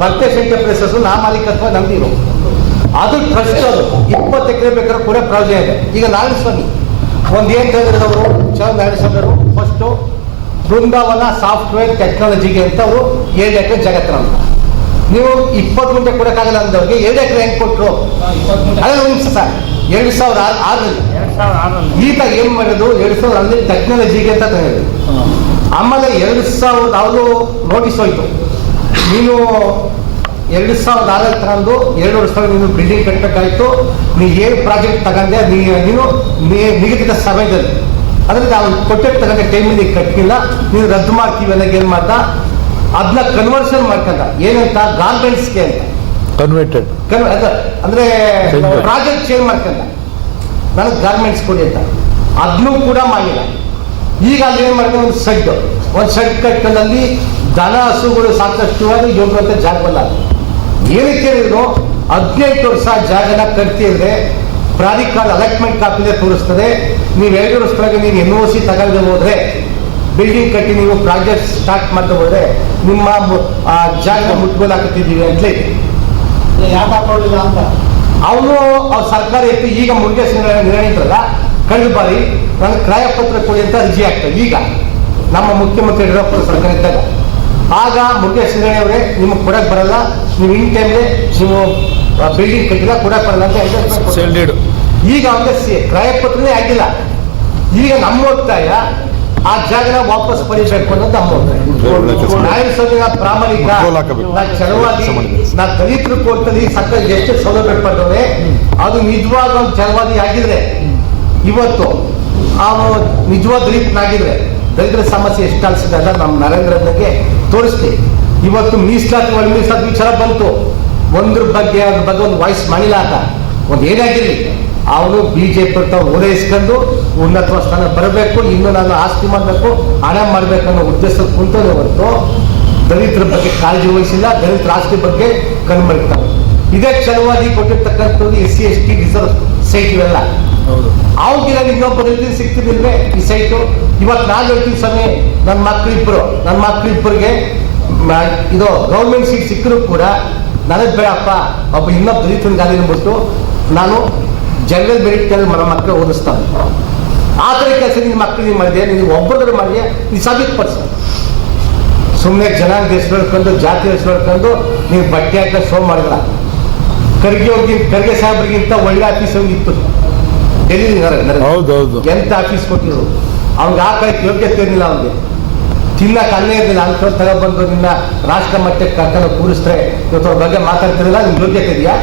ಪರ್ಚೇಸ್ ಎಂಟರ್ಪ್ರೈಸಸ್ ನಾ ಮಾಲೀಕತ್ವ ನಂದಿರು ಅದು ಟ್ರಸ್ಟ್ ಅದು. ಇಪ್ಪತ್ತು ಎಕರೆ ಬೇಕಾದ್ರೆ ಕೂಡ ಪ್ರಾಬ್ಲಮ್ ಇದೆ. ಈಗ ನಾರಾಯಣಸ್ವಾಮಿ ಒಂದು ಏನ್ ಹೇಳಿದ್ರು ಚಂದ್ರ ನಾರಾಯಣ ಅವರು ಫಸ್ಟು ಬೃಂದಾವನ ಸಾಫ್ಟ್ವೇರ್ ಟೆಕ್ನಾಲಜಿಗೆ ಅಂತ ಅವರು ಏಳು ಎಕರೆ ಜಗತ್ತರ ಅಂತ ನೀವು ಇಪ್ಪತ್ತು ಗುಂಟೆ ಕೊಡೋಕ್ಕಾಗಲ್ಲ ಅಂದವ್ರಿಗೆ ಎರಡು ಎಕರೆ ಹೆಂಗೆ ಕೊಟ್ಟರು ಅದೇ ಒಂದು ನಿಮಿಷ ಸರ್. ಎರಡು ಸಾವಿರ ಆರು ಆರಲ್ಲಿ ಈಗ ಏನ್ ಮಾಡೋದು ಎರಡು ಸಾವಿರ ಅಲ್ಲಿ ಟೆಕ್ನಾಲಜಿಗೆ ಅಂತ ತಂದಿದ್ರು ಆಮೇಲೆ ಎರಡು ಸಾವಿರದ ಅವರು ನೋಟಿಸ್ ಹೋಯ್ತು. ನೀನು ಎರಡು ಸಾವಿರದ ಆರಲ್ಲಿ ತಗೊಂಡು ಎರಡು ಸಾವಿರ ನೀನು ಬಿಲ್ಡಿಂಗ್ ಕಟ್ಟಬೇಕಾಯ್ತು ನೀ ಏನು ಪ್ರಾಜೆಕ್ಟ್ ತಗೊಂಡೆ? ನೀ ನೀನು ನಿಗದಿತ ಸಮಯದಲ್ಲಿ. ಅದರಿಂದ ನಾವು ಕೊಟ್ಟಿರ್ತಕ್ಕಂಥ ತಗೊಂಡ ಟೈಮಲ್ಲಿ ಕಟ್ಟಿಲ್ಲ ನೀನು ರದ್ದು ಮಾಡ್ತೀವಿ ಅನ್ನೋಕೆ ಏನು ಮಾಡ್ದ. ಅದನ್ನ ಕನ್ವರ್ಷನ್ ಮಾಡ್ಕೊಂಡ. ಏನಂತ? ಗಾರ್ಮೆಂಟ್ಸ್ಗೆ ಅಂತ. ಕನ್ವರ್ಟೆಡ್ ಕನ್- ಅದ- ಅಂದ್ರೆ. ಪ್ರಾಜೆಕ್ಟ್ ಚೇಂಜ್ ಮಾಡ್ಕೊಂಡ. ನನಗೆ ಗಾರ್ಮೆಂಟ್ಸ್ ಕೊಡಿ ಅಂತ. ಅದನ್ನು ಕೂಡ ಮಾಡಿಲ್ಲ. ಈಗ ಅಲ್ಲಿ ಏನ್ ಮಾಡ್ಕೊಂಡು? ಒಂದು ಸೆಡ್ ಒಂದು ಸೆಡ್ ಕಟ್ಕೊಂಡಲ್ಲಿ ದನ ಹಸುಗಳು ಸಾಕಷ್ಟು ಅದು ಜಾಗ ಬಲ್ಲ ಏನಕ್ಕೆ ಹೇಳಿದ್ರು? ಹದಿನೆಂಟು ವರ್ಷ ಜಾಗನ ಕಟ್ತಿದ್ರೆ ಪ್ರಾಧಿಕಾರ ಅಲಾಟ್ಮೆಂಟ್ ಕಾಪಿನೇ ತೋರಿಸ್ತದೆ. ನೀವು ಎರಡು ವರ್ಷದೊಳಗೆ ನೀವು ಎನ್ ಒ ಸಿ ತಗೊಂಡು ಹೋದ್ರೆ ಬಿಲ್ಡಿಂಗ್ ಕಟ್ಟಿ ನೀವು ಪ್ರಾಜೆಕ್ಟ್ ಸ್ಟಾರ್ಟ್ ಮಾಡ್ತಾ ಹೋದ್ರೆ ನಿಮ್ಮ ಆ ಜಾಗ ಮುಟ್ಗೋಲ್ ಹಾಕುತ್ತಿದ್ದೀವಿ ಅಂತಲೇ. ಯಾಕೆ ಹಾಕೊಳ್ಳಿಲ್ಲ ಅಂತ? ಅವನು ಅವ್ರ ಸರ್ಕಾರ ಎತ್ತಿ ಈಗ ಮುರುಗೇಶ್ ನಿರ್ಣಯ ಇದ್ರಲ್ಲ ಕಳೆದ ಬಾರಿ ನನಗೆ ಕ್ರಯಪತ್ರ ಕೊಡಿ ಅಂತ ಅರ್ಜಿ ಆಗ್ತದೆ ಈಗ ನಮ್ಮ ಮುಖ್ಯಮಂತ್ರಿ ಯಡಿಯೂರಪ್ಪ ಸರ್ಕಾರ ಇದ್ದಾಗ. ಆಗ ಮುರುಗೇಶ್ ನಿರ್ಣಯ ಅವರೇ ನಿಮಗೆ ಕೊಡಕ್ಕೆ ಬರಲ್ಲ ನೀವು ಇನ್ ಟೈಮ್ಗೆ ನೀವು ಬಿಲ್ಡಿಂಗ್ ಕಟ್ಟಿಲ್ಲ ಕೊಡಕ್ ಬರಲ್ಲ ಅಂತ. ಈಗ ಅವನಿಗೆ ಕ್ರಯಪತ್ರನೇ ಆಗಿಲ್ಲ. ಈಗ ನಮ್ಮ ಒತ್ತಾಯ ಆ ಜಾಗನ ವಾಪಸ್ ಪಡಿಬೇಕು ಅನ್ನೋದು ಅಮ್ಮ ನಾಯಕ ನಾ ಪ್ರಾಮಾಣಿಕ. ನಾ ಚಳವಾದಿ. ನಾ ದಲಿತರ ಕೋರ್ತಲ್ಲಿ ಸರ್ಕಾರ ಎಷ್ಟು ಸೌಲಭ್ಯ ಪಡ್ತವೆ ಅದು ನಿಜವಾದ ಒಂದು ಚಳವಾದಿ ಆಗಿದ್ರೆ. ಇವತ್ತು ಆ ನಿಜವಾದ ದಲಿತನಾಗಿದ್ರೆ ದಲಿತರ ಸಮಸ್ಯೆ ಎಷ್ಟು ಕಲಿಸಿದೆ ಅಂತ ನಮ್ಮ ಬಗ್ಗೆ ತೋರಿಸ್ತೀವಿ ಇವತ್ತು ಮೀಸಲಾತಿ ಒಳ ಮೀಸಲಾತಿ ವಿಚಾರ ಬಂತು. ಒಂದ್ರ ಬಗ್ಗೆ ಅದ್ರ ಬಗ್ಗೆ ಒಂದು ವಾಯ್ಸ್ ಮಾಡಿಲ್ಲ ಅಂತ ಒಂದು ಏನಾಗಿರಲಿ ಅವನು ಬಿಜೆಪಿ ಅಂತ ಓಲೈಸ್ಕೊಂಡು ಉನ್ನತ ಸ್ಥಾನ ಬರಬೇಕು ಇನ್ನು ನಾನು ಆಸ್ತಿ ಮಾಡಬೇಕು ಹಣ ಮಾಡಬೇಕು ಅನ್ನೋ ಉದ್ದೇಶ ಕುಂತದೆ ಹೊರತು ದಲಿತರ ಬಗ್ಗೆ ಕಾಳಜಿ ವಹಿಸಿಲ್ಲ ದಲಿತರ ಆಸ್ತಿ ಬಗ್ಗೆ ಕಣ್ಮರಿತಾರೆ ಇದೇ ಕ್ಷಣವಾಗಿ ಕೊಟ್ಟಿರ್ತಕ್ಕಂಥದ್ದು S C S T reserve site ಇವೆಲ್ಲ. ಅವ್ರಿಗೆಲ್ಲ ಇನ್ನೊಬ್ಬ ದಲಿತ ಸಿಗ್ತಿರ್ಲಿಲ್ವೇ ಈ ಸೈಟು? ಇವತ್ತು ನಾನು ಹೇಳ್ತೀನಿ ಸ್ವಾಮಿ ನನ್ನ ಮಕ್ಕಳಿಬ್ಬರು ನನ್ನ ಮಕ್ಕಳಿಬ್ಬರಿಗೆ ಇದು ಗೌರ್ಮೆಂಟ್ ಸೀಟ್ ಸಿಕ್ಕರೂ ಕೂಡ ನನಗೆ ಬೇಡಪ್ಪ ಒಬ್ಬ ಇನ್ನೊಬ್ಬ ದಲಿತನಿಗಾಲಿ ಬಿಟ್ಟು ನಾನು ಜನರಲ್ ಮೆರಿಟ್ ಮರ ಮಕ್ಕಳು ಓದಿಸ್ತಾನೆ. ಆ ಥರ ಕೆಲಸ ನಿನ್ನ ಮಕ್ಕಳಿಗೆ ಮಾಡಿದೆ ನೀವು ಒಬ್ಬರದ್ರ ಮಾಡಿದೆ ನೀವು ಸಾಬೀತುಪಡಿಸ. ಸುಮ್ಮನೆ ಜನಾಂಗ ಹೆಸರು ಹೇಳ್ಕೊಂಡು ಜಾತಿ ಹೆಸರು ಹೇಳ್ಕೊಂಡು ನೀವು ಬಟ್ಟೆ ಹಾಕ ಶೋ ಮಾಡಿಲ್ಲ ಖರ್ಗೆ ಹೋಗಿ ಖರ್ಗೆ ಸಾಹೇಬ್ರಿಗಿಂತ ಒಳ್ಳೆ ಆಫೀಸ್ ಇತ್ತು. ಹೌದು ಹೌದೌದು. ಎಂತ ಆಫೀಸ್ ಕೊಟ್ಟಿದ್ರು? ಅವ್ನಿಗೆ ಆ ಕಡೆ ಯೋಗ್ಯತೆ ಇರಲಿಲ್ಲ ಅವ್ನಿಗೆ. ತಿನ್ನಕ್ಕೆ ಅಲ್ಲೇ ಇರಲಿಲ್ಲ. ಅಂತ ತಗೊಬಂದು ನಿನ್ನ ರಾಷ್ಟ್ರ ಮಟ್ಟಕ್ಕೆ ಕರ್ಕೊಂಡು ಕೂರಿಸ್ತಾರೆ. ಇವತ್ತು ಅವ್ರ ಬಗ್ಗೆ ಮಾತಾಡ್ತಿರಲಿಲ್ಲ ನಿಮ್ಗೆ ಯೋಗ್ಯತೆ ಇದೆಯಾ?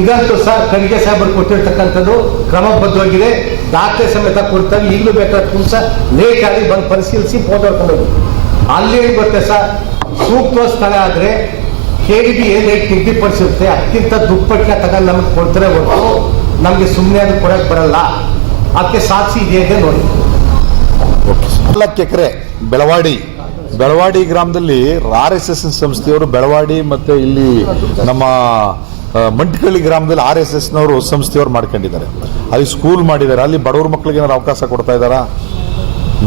ಇದಂತೂ ಸರ್ ಖರ್ಗೆ ಸಾಹೇಬರು ಕೊಟ್ಟಿರ್ತಕ್ಕಂಥದ್ದು ಕ್ರಮಬದ್ಧವಾಗಿದೆ. ದಾಖಲೆ ಸಮೇತ ಕೊಡ್ತಾರೆ. ಈಗಲೂ ಬೇಕಾದ ಸಹ ಲೇಟ್ ಆಗಿ ಬಂದು ಪರಿಶೀಲಿಸಿ ಫೋಟೋ ಹೋಗಿ. ಅಲ್ಲಿ ಏನು ಗೊತ್ತೆ ಸರ್ ಸೂಕ್ತ ಸ್ಥಳ ಆದರೆ ಕೆ ಡಿ ಬಿ ಏನು ರೇಟ್ ನಿಗದಿಪಡಿಸಿರುತ್ತೆ, ಅತ್ಯಂತ ದುಪ್ಪಟ್ಟಿನ ತಗೊಂಡು ನಮಗೆ ಕೊಡ್ತಾರೆ ಹೊರತು ನಮಗೆ ಸುಮ್ಮನೆ ಅದು ಕೊಡಕ್ಕೆ ಬರಲ್ಲ. ಅದಕ್ಕೆ ಸಾಕ್ಷಿ ಇದೆ ಅಂತ ನೋಡಿ. ನಾಲ್ಕು ಎಕರೆ ಬೆಳವಾಡಿ ಬೆಳವಾಡಿ ಗ್ರಾಮದಲ್ಲಿ ಆರ್ ಎಸ್ ಎಸ್ ಸಂಸ್ಥೆಯವರು ಬೆಳವಾಡಿ ಮತ್ತೆ ಇಲ್ಲಿ ನಮ್ಮ ಮಂಟಿಕಳ್ಳಿ ಗ್ರಾಮದಲ್ಲಿ ಆರ್ ಎಸ್ ಎಸ್ನವರು ಸಂಸ್ಥೆಯವರು ಮಾಡ್ಕೊಂಡಿದ್ದಾರೆ. ಅಲ್ಲಿ ಸ್ಕೂಲ್ ಮಾಡಿದ್ದಾರೆ. ಅಲ್ಲಿ ಬಡವ್ರ ಮಕ್ಕಳಿಗೆ ಏನಾದ್ರು ಅವಕಾಶ ಕೊಡ್ತಾ ಇದ್ದಾರಾ?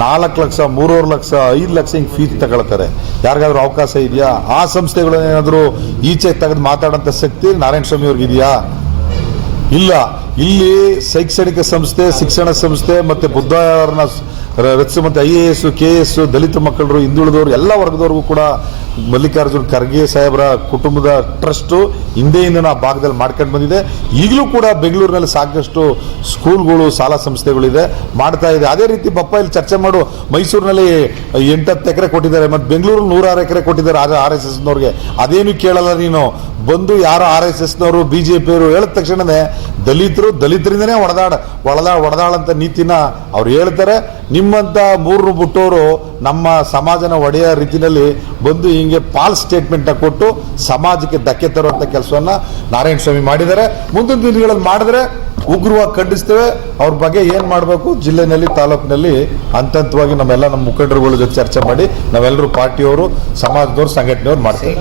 ನಾಲ್ಕು ಲಕ್ಷ, ಮೂರುವರೆ ಲಕ್ಷ, ಐದು ಲಕ್ಷ ಹಿಂಗೆ ಫೀಸ್ ತಗೊಳ್ತಾರೆ. ಯಾರಿಗಾದ್ರೂ ಅವಕಾಶ ಇದೆಯಾ? ಆ ಸಂಸ್ಥೆಗಳು ಏನಾದರೂ ಈಚೆ ತೆಗೆದು ಮಾತಾಡೋಂಥ ಶಕ್ತಿ ನಾರಾಯಣ ಸ್ವಾಮಿ ಅವ್ರಿಗೆ ಇದೆಯಾ? ಇಲ್ಲ. ಇಲ್ಲಿ ಶೈಕ್ಷಣಿಕ ಸಂಸ್ಥೆ, ಶಿಕ್ಷಣ ಸಂಸ್ಥೆ ಮತ್ತು ಬುದ್ಧರನ್ನ ರಚಿಸುವಂತೆ I A S, K S, Dalit ಮಕ್ಕಳರು, ಹಿಂದುಳಿದವರು ಎಲ್ಲ ವರ್ಗದವ್ರಿಗೂ ಕೂಡ ಮಲ್ಲಿಕಾರ್ಜುನ್ ಖರ್ಗೆ ಸಾಹೇಬರ ಕುಟುಂಬದ ಟ್ರಸ್ಟ್ ಹಿಂದೆಯಿಂದ ಆ ಭಾಗದಲ್ಲಿ ಮಾಡ್ಕೊಂಡು ಬಂದಿದೆ. ಈಗಲೂ ಕೂಡ ಬೆಂಗಳೂರಿನಲ್ಲಿ ಸಾಕಷ್ಟು ಸ್ಕೂಲ್ಗಳು, ಶಾಲಾ ಸಂಸ್ಥೆಗಳಿದೆ. ಮಾಡ್ತಾ ಇದೆ. ಅದೇ ರೀತಿ ಬಪ್ಪ ಇಲ್ಲಿ ಚರ್ಚೆ ಮಾಡು, ಮೈಸೂರಿನಲ್ಲಿ ಎಂಟತ್ತು ಎಕರೆ ಕೊಟ್ಟಿದ್ದಾರೆ, ಮತ್ತು ಬೆಂಗಳೂರು ನೂರಾರು ಎಕರೆ ಕೊಟ್ಟಿದ್ದಾರೆ ಆರ್ ಎಸ್ ಎಸ್ನವ್ರಿಗೆ. ಅದೇನು ಕೇಳಲ್ಲ ನೀನು. ಬಂದು ಯಾರು ಆರ್ ಎಸ್ ಎಸ್ನವರು, ಬಿ ಜೆ ಪಿಯವರು ಹೇಳಿದ ತಕ್ಷಣವೇ ದಲಿತರು ದಲಿತರಿಂದನೇ ಒಡೆದಾಡ ಒಡೆದಾ ಒಡೆದಾಳಂತ ನೀತಿನ ಅವ್ರು ಹೇಳ್ತಾರೆ. ನಿಮ್ಮಂಥ ಮೂರು ಬುಟ್ಟೋರು ನಮ್ಮ ಸಮಾಜನ ಒಡೆಯ ರೀತಿಯಲ್ಲಿ ಬಂದು ಹಿಂಗೆ ಪಾಲ್ ಸ್ಟೇಟ್ಮೆಂಟ್ನ ಕೊಟ್ಟು ಸಮಾಜಕ್ಕೆ ಧಕ್ಕೆ ತರುವಂಥ ಕೆಲಸವನ್ನು ನಾರಾಯಣ ಸ್ವಾಮಿ ಮಾಡಿದ್ದಾರೆ. ಮುಂದಿನ ದಿನಗಳಲ್ಲಿ ಮಾಡಿದ್ರೆ ಉಗ್ರವಾಗಿ ಖಂಡಿಸ್ತೇವೆ. ಅವ್ರ ಬಗ್ಗೆ ಏನು ಮಾಡಬೇಕು? ಜಿಲ್ಲೆನಲ್ಲಿ ತಾಲೂಕಿನಲ್ಲಿ ಹಂತ ಹಂತವಾಗಿ ನಮ್ಮೆಲ್ಲ ನಮ್ಮ ಮುಖಂಡರುಗಳ ಜೊತೆ ಚರ್ಚೆ ಮಾಡಿ ನಾವೆಲ್ಲರೂ ಪಾರ್ಟಿಯವರು ಸಮಾಜದವ್ರು ಸಂಘಟನೆಯವ್ರು ಮಾಡ್ತೀವಿ.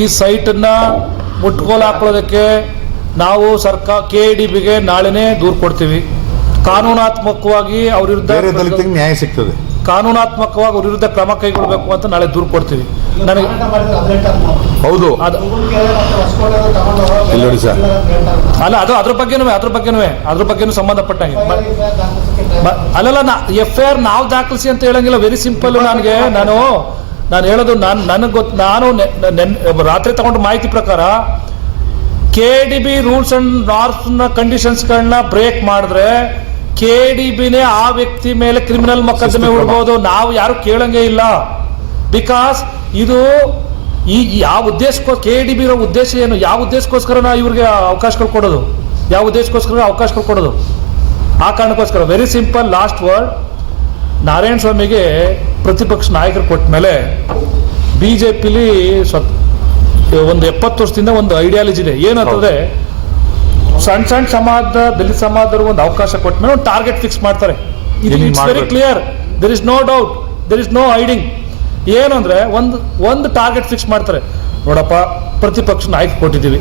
ಈ ಸೈಟನ್ನು ಮುಟ್ಕೋಲು ಹಾಕೊಳ್ಳೋದಕ್ಕೆ ನಾವು ಸರ್ಕಾರ ಕೆ ಡಿ ಬಿಗೆ ನಾಳೆನೇ ದೂರು ಕೊಡ್ತೀವಿ. ಕಾನೂನಾತ್ಮಕವಾಗಿ ಅವ್ರ ನ್ಯಾಯ ಸಿಗ್ತದೆ. ಕಾನೂನಾತ್ಮಕವಾಗಿ ವಿರುದ್ಧ ಕ್ರಮ ಕೈಗೊಳ್ಳಬೇಕು ಅಂತ ನಾಳೆ ದೂರು ಕೊಡ್ತೀವಿ. ನನಗೆ ಹೌದು. ಅದು ಇಲ್ಲಿ ನೋಡಿ ಸರ್. ಅಲ್ಲ ಅದು ಅದ್ರ ಬಗ್ಗೆನೂ ಅದ್ರ ಬಗ್ಗೆನೂ ಅದ್ರ ಬಗ್ಗೆನೂ ಸಂಬಂಧಪಟ್ಟಂಗೆ. ಅಲ್ಲಲ್ಲ ನಾ ಎಫ್ ಐ ಆರ್ ನಾವು ದಾಖಲಿಸಿ ಅಂತ ಹೇಳಂಗಿಲ್ಲ ವೆರಿ ಸಿಂಪಲ್ ನನಗೆ. ನಾನು ನಾನು ಹೇಳೋದು ನಾನು ನನಗೆ ಗೊತ್ತು ನಾನು ರಾತ್ರಿ ತಗೊಂಡ ಮಾಹಿತಿ ಪ್ರಕಾರ K D B rules and ನಾರ್ಸ್ನ ನ ಕಂಡೀಷನ್ಸ್ಗಳನ್ನ ಬ್ರೇಕ್ ಮಾಡಿದ್ರೆ ಕೆ ಡಿ ಬಿನೇ ಆ ವ್ಯಕ್ತಿ ಮೇಲೆ ಕ್ರಿಮಿನಲ್ ಮೊಕದ್ದಮೆ ಹೂಡ್ಬೋದು. ನಾವು ಯಾರು ಕೇಳಂಗೆ ಇಲ್ಲ. ಬಿಕಾಸ್ ಇದು ಈ ಯಾವ ಉದ್ದೇಶಕ್ಕೋ ಕೆ ಡಿ ಬಿ ಇರೋ ಉದ್ದೇಶ ಏನು? ಯಾವ ಉದ್ದೇಶಕ್ಕೋಸ್ಕರ ನಾವು ಇವ್ರಿಗೆ ಅವಕಾಶಗಳು ಕೊಡೋದು? ಯಾವ ಉದ್ದೇಶಕ್ಕೋಸ್ಕರ ಅವಕಾಶಗಳು ಕೊಡೋದು? ಆ ಕಾರಣಕ್ಕೋಸ್ಕರ. Very simple last word Narayana ಸ್ವಾಮಿಗೆ ಪ್ರತಿಪಕ್ಷ ನಾಯಕರು ಕೊಟ್ಟ ಮೇಲೆ ಬಿ ಜೆ ಪಿಲಿ ಸ್ವತ್ ಒಂದು ಎಪ್ಪತ್ತು ವರ್ಷದಿಂದ ಒಂದು ಐಡಿಯಾಲಜಿ ಇದೆ. ಏನಂತಂದ್ರೆ ಸಣ್ಣ ಸಣ್ಣ ಸಮಾಜ ದಲಿತ ಸಮಾಜದವ್ರಿಗೆ ಒಂದು ಅವಕಾಶ ಕೊಟ್ಟ ಮೇಲೆ ಒಂದು ಟಾರ್ಗೆಟ್ ಫಿಕ್ಸ್ ಮಾಡ್ತಾರೆ. Very clear there is no doubt there is no hiding ಏನು ಅಂದ್ರೆ ಒಂದು ಒಂದು ಟಾರ್ಗೆಟ್ ಫಿಕ್ಸ್ ಮಾಡ್ತಾರೆ. ನೋಡಪ್ಪ ಪ್ರತಿಪಕ್ಷ ಆಯ್ಕೆ ಕೊಟ್ಟಿದ್ದೀವಿ.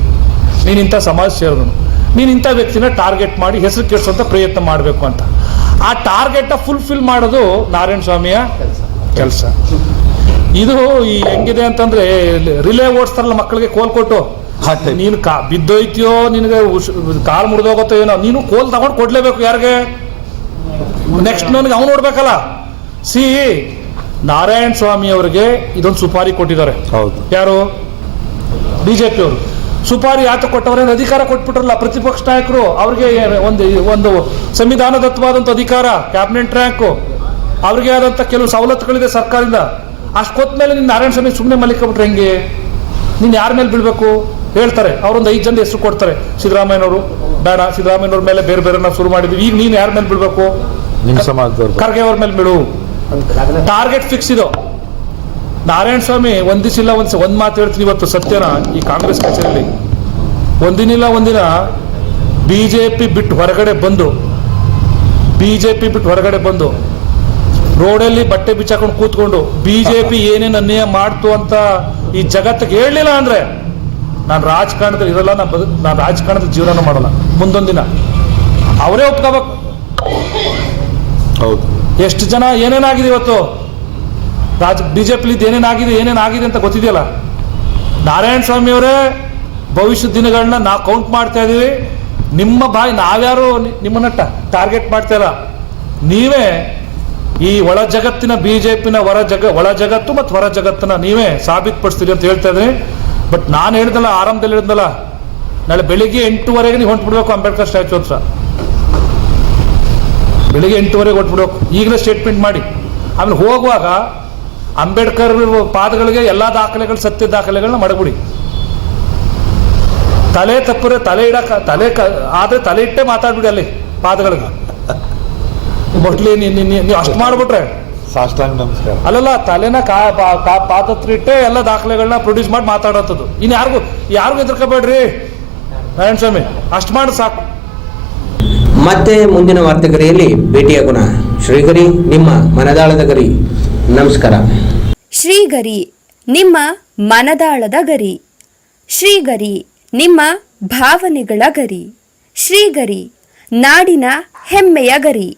ನೀನು ಇಂಥ ಸಮಾಜ ಸೇರಿದನು. ನೀನು ಇಂಥ ವ್ಯಕ್ತಿನ ಟಾರ್ಗೆಟ್ ಮಾಡಿ ಹೆಸರು ಕೆಡಿಸುವಂತ ಪ್ರಯತ್ನ ಮಾಡಬೇಕು ಅಂತ. ಆ ಟಾರ್ಗೆಟ್ನ ಫುಲ್ಫಿಲ್ ಮಾಡೋದು ನಾರಾಯಣ ಸ್ವಾಮಿಯ ಕೆಲಸ. ಇದು ಈ ಹೆಂಗಿದೆ ಅಂತಂದ್ರೆ ರಿಲೇ ಓಡಿಸ್ತಾರಲ್ಲ ಮಕ್ಕಳಿಗೆ ಕೋಲ್ ಕೊಟ್ಟು. ನೀನು ಕಾ ಬಿದ್ದೋಯ್ತೀಯೋ ನಿನಗೆ ಕಾಲು ಮುರಿದೋಗುತ್ತೋ ಏನೋ ನೀನು ಕೋಲ್ ತಗೊಂಡು ಕೊಡ್ಲೇಬೇಕು ಯಾರಿಗೆ? ನೆಕ್ಸ್ಟ್ ನನಗೆ ಅವ್ನು ನೋಡ್ಬೇಕಲ್ಲ. ಸಿ ನಾರಾಯಣ ಸ್ವಾಮಿ ಅವರಿಗೆ ಇದೊಂದು ಸುಪಾರಿ ಕೊಟ್ಟಿದ್ದಾರೆ. ಹೌದು. ಯಾರು? ಬಿಜೆಪಿ ಅವರು. ಸುಪಾರಿ ಯಾತ ಕೊಟ್ಟವ್ರೆ ಅಧಿಕಾರ ಕೊಟ್ಬಿಟ್ರಲ್ಲ ಪ್ರತಿಪಕ್ಷ ನಾಯಕರು ಅವ್ರಿಗೆ ಒಂದು ಒಂದು ಸಂವಿಧಾನದತ್ವಾದಂಥ ಅಧಿಕಾರ ಕ್ಯಾಬಿನೆಟ್ ರ್ಯಾಂಕು ಅವ್ರಿಗೆ ಆದಂಥ ಕೆಲವು ಸವಲತ್ತುಗಳಿದೆ ಸರ್ಕಾರದಿಂದ. ಅಷ್ಟು ಕೊಟ್ಮೇಲೆ ನೀನು ನಾರಾಯಣ ಸ್ವಾಮಿ ಸುಮ್ಮನೆ ಮಲಿಕಬಿಟ್ರೆ ಹೆಂಗೆ? ನೀನು ಯಾರ ಮೇಲೆ ಬೀಳ್ಬೇಕು? ಹೇಳ್ತಾರೆ. ಅವರೊಂದು ಐದು ಜನ ಹೆಸರು ಕೊಡ್ತಾರೆ. ಸಿದ್ದರಾಮಯ್ಯನವರು ಬೇಡ ಸಿದ್ದರಾಮಯ್ಯನವ್ರ ಮೇಲೆ ಬೇರೆ ಬೇರೆ ನಾವು ಶುರು ಮಾಡಿದ್ವಿ. ಈಗ ನೀನು ಯಾರ ಮೇಲೆ ಬೀಳ್ಬೇಕು? ಸಮಾಜದವ್ರು ಖರ್ಗೆ ಅವ್ರ ಮೇಲೆ ಬಿಡು ಟಾರ್ಗೆಟ್ ಫಿಕ್ಸ್ ಇದು. ನಾರಾಯಣ ಸ್ವಾಮಿ ಒಂದಿಸಿಲ್ಲ ಒಂದ್ಸ ಒಂದ್ ಮಾತು ಹೇಳ್ತೀನಿ ಇವತ್ತು ಸತ್ಯನ ಈ ಕಾಂಗ್ರೆಸ್ ಕಚೇರಿಯಲ್ಲಿ ಒಂದಿನಿಲ್ಲ ಒಂದಿನ ಬಿಜೆಪಿ ಬಿಟ್ಟು ಹೊರಗಡೆ ಬಂದು ಬಿಜೆಪಿ ಬಿಟ್ಟು ಹೊರಗಡೆ ಬಂದು ರೋಡಲ್ಲಿ ಬಟ್ಟೆ ಬಿಚ್ಚಾಕೊಂಡು ಕೂತ್ಕೊಂಡು ಬಿಜೆಪಿ ಏನೇನು ಅನ್ಯಾಯ ಮಾಡ್ತು ಅಂತ ಈ ಜಗತ್ತಿಗೆ ಹೇಳಲಿಲ್ಲ ಅಂದ್ರೆ ನಾನು ರಾಜಕಾರಣದಲ್ಲಿ ಇರಲ್ಲ ನಾನು ಬದು ನಾನು ರಾಜಕಾರಣದ ಜೀವನ ಮಾಡಲ್ಲ. ಮುಂದೊಂದಿನ. ಅವರೇ ಒಪ್ಕೋಬೇಕು. ಹೌದು. ಎಷ್ಟು ಜನ ಏನೇನಾಗಿದೆ ಇವತ್ತು? ರಾಜ ಬಿಜೆಪಿಲಿ ಏನೇನಾಗಿದೆ ಏನೇನಾಗಿದೆ ಅಂತ ಗೊತ್ತಿದೆಯಲ್ಲ? ನಾರಾಯಣ ಸ್ವಾಮಿ ಅವರೇ ಭವಿಷ್ಯದ ದಿನಗಳನ್ನ ನಾ ಕೌಂಟ್ ಮಾಡ್ತಾ ಇದೀವಿ. ನಿಮ್ಮ ಬಾಯಿ ನಾವ್ಯಾರು ನಿಮ್ಮನ್ನ ಟಾರ್ಗೆಟ್ ಮಾಡ್ತಾ ಇಲ್ಲ. ನೀವೇ ಈ ಒಳ ಜಗತ್ತಿನ ಬಿಜೆಪಿನ ಹೊರ ಜಗ ಒಳ ಜಗತ್ತು ಮತ್ತು ಹೊರ ಜಗತ್ತನ್ನ ನೀವೇ ಸಾಬೀತುಪಡಿಸ್ತೀರಿ ಅಂತ ಹೇಳ್ತಾ ಇದ್ದೀನಿ. ಬಟ್ ನಾನು ಹೇಳ್ದಲ್ಲ ಆರಾಮದಲ್ಲಿ ಹೇಳಿದ್ನಲ್ಲ ನಾಳೆ ಬೆಳಿಗ್ಗೆ ಎಂಟೂವರೆಗೆ ನೀವು ಹೊಂಟ್ಬಿಡ್ಬೇಕು ಅಂಬೇಡ್ಕರ್ ಸ್ಟ್ಯಾಚು ಹತ್ರ ಬೆಳಿಗ್ಗೆ ಎಂಟೂವರೆಗೆ ಹೊಂಟ್ಬಿಡ್ಬೇಕು. ಈಗಲೇ ಸ್ಟೇಟ್ಮೆಂಟ್ ಮಾಡಿ. ಆಮೇಲೆ ಹೋಗುವಾಗ ಅಂಬೇಡ್ಕರ್ ಪಾದಗಳಿಗೆ ಎಲ್ಲ ದಾಖಲೆಗಳು, ಸತ್ಯ ದಾಖಲೆಗಳನ್ನ ಮಡಗ್ಬಿಡಿ. ತಲೆ ತಪ್ಪರೆ ತಲೆ ಇಡಕ, ತಲೆ ಕ, ಆದರೆ ತಲೆ ಇಟ್ಟೆ ಮಾತಾಡ್ಬಿಡಿ ಅಲ್ಲಿ ಪಾದಗಳಿಗೆ. ಮೊಟ್ಲಿ ನೀವು ಅಷ್ಟು ಮಾಡ್ಬಿಟ್ರೆ. ಸಾಷ್ಟಾಂಗ ನಮಸ್ಕಾರ. ಅಲ್ಲಲ್ಲ ತಲೆನ ಕಾ ಪಾ- ಕಾ- ಪಾದ ಹತ್ರ ಇಟ್ಟೆ ಎಲ್ಲ ದಾಖಲೆಗಳನ್ನ ಪ್ರೊಡ್ಯೂಸ್ ಮಾಡಿ ಮಾತಾಡತ್ತದು ಇನ್ನು ಯಾರಿಗೂ ಯಾರಿಗೂ ಎದುರ್ಕೋಬೇಡ್ರಿ ನಾರಾಯಣ ಸ್ವಾಮಿ ಅಷ್ಟು ಮಾಡಿ ಸಾಕು. ಮತ್ತೆ ಮುಂದಿನ ವಾರ್ತೆಗರಿಯಲ್ಲಿ ಭೇಟಿಯಾಗೋಣ ಶ್ರೀಗರಿ ನಿಮ್ಮ ಮನದಾಳದ ಗರಿ. ನಮಸ್ಕಾರ. ಶ್ರೀಗರಿ ನಿಮ್ಮ ಮನದಾಳದ ಗರಿ. ಶ್ರೀಗರಿ ನಿಮ್ಮ ಭಾವನೆಗಳ ಗರಿ. ಶ್ರೀಗರಿ ನಾಡಿನ ಹೆಮ್ಮೆಯ ಗರಿ.